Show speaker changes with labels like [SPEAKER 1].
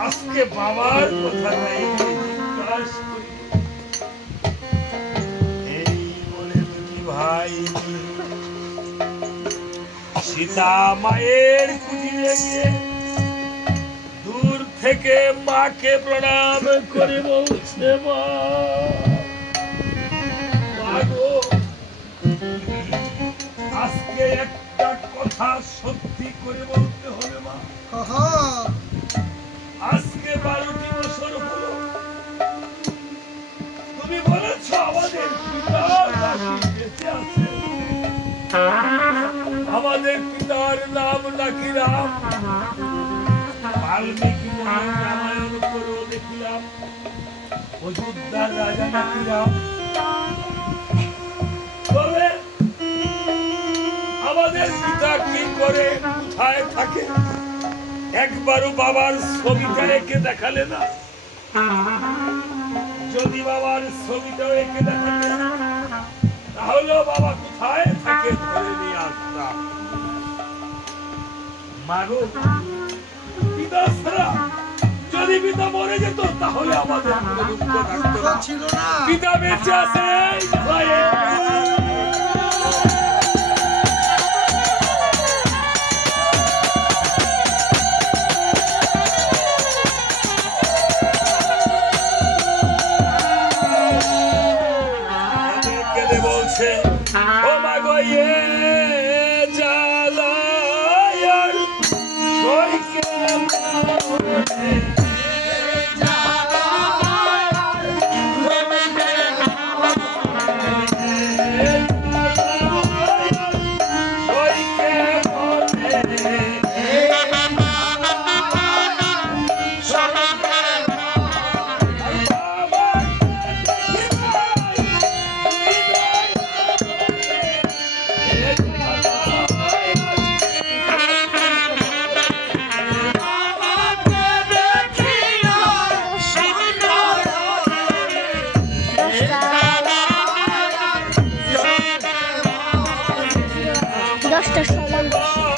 [SPEAKER 1] আজকে বাবার এই বলে ভাই সীতা মায়ের কুটিরে দূর থেকে মাকে প্রণাম করে বলছে মা গো, আজকে একটা কথা সত্যি করে বলতে হবে মা। আজকে বারোটি বছর হলো। তুমি বলেছ আমাদের পিতা বেঁচে আছে। আমাদের পিতার নাম নাকি রাম? বাল্মীকি রামায়ণ করেও দেখিলাম। অযোধ্যার রাজা নাকি রাম? আমাদের পিতা কি করে কোথায় থাকে? একবারও বাবার ছবিটা এঁকে দেখালে না? যদি বাবার ছবিটা এঁকে দেখালে তাহলেও বাবা কোথায় থাকে ধরে নিয়ে আসতাম পিতা ছাড়া যদি পিতা মরে যেত তাহলে আমাদের
[SPEAKER 2] ছিল না।
[SPEAKER 1] পিতা বেঁচে আছে বলছে ও মা গো ইয়ে জ্বালায়ার সইকে মনে
[SPEAKER 3] দশটা ষোলো